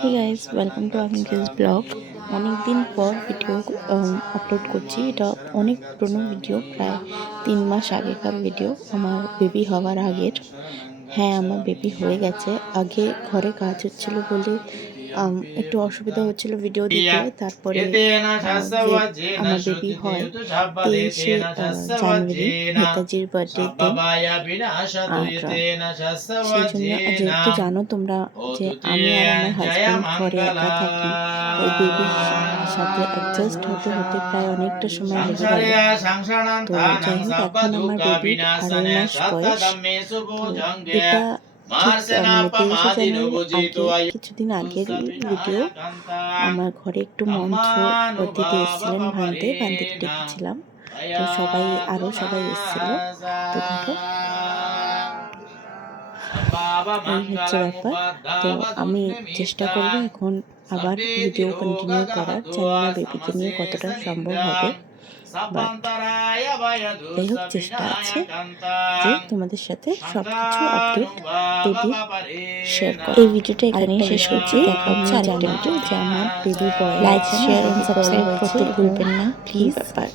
Hey guys, welcome to Akin's blog. অনেক দিন পর ভিডিও আপলোড করছি। এটা অনেক পুরনো ভিডিও, প্রায় 3 মাস আগেকার ভিডিও, আমার বেবি হওয়ার আগের। হ্যাঁ, আমার বেবি হয়ে গেছে। আগে ঘরে কাজ হচ্ছিল বলে একটু অসুবিধা হচ্ছিল ভিডিও দিতে। তারপরে যে আমার বেবি হয় 23শে জানুয়ারি, নেতাজির বার্থডের দিন। আর সেই জন্য, যেহেতু জানো তোমরা যে আমি আর আমার হাজব্যান্ড ঘরে একা থাকি, তাই বেবির সাথে অ্যাডজাস্ট হতে হতে প্রায় অনেকটা সময় লেগে গেল। তো যাই হোক, এখন আমার বেবির 2.5 মাস বয়স। তো এটা ঠিক 23শে জানুয়ারির কিছুদিন আগের ভিডিও। আমার ঘরে একটু মন্ত্র দিতে এসেছিলেন, ভান্তিকে ডেকেছিলাম। তো সবাই এসেছিল। তো দেখো, এই হচ্ছে ব্যাপার। তো আমি চেষ্টা করব এখন আবার ভিডিও কন্টিনিউ করার। জানি না বেবিকে নিয়ে কতটা সম্ভব হবে, বাট যাই হোক, চেষ্টা আছে যে তোমাদের সাথে সবকিছু আপডেট বেবির শেয়ার করা। এই ভিডিওটা এখানেই শেষ করছি। দেখা হচ্ছে আরেকটা ভিডিও, যে আমার baby boy. Like, share and subscribe করতে ভুলবেন না প্লিজ। ব্যাপার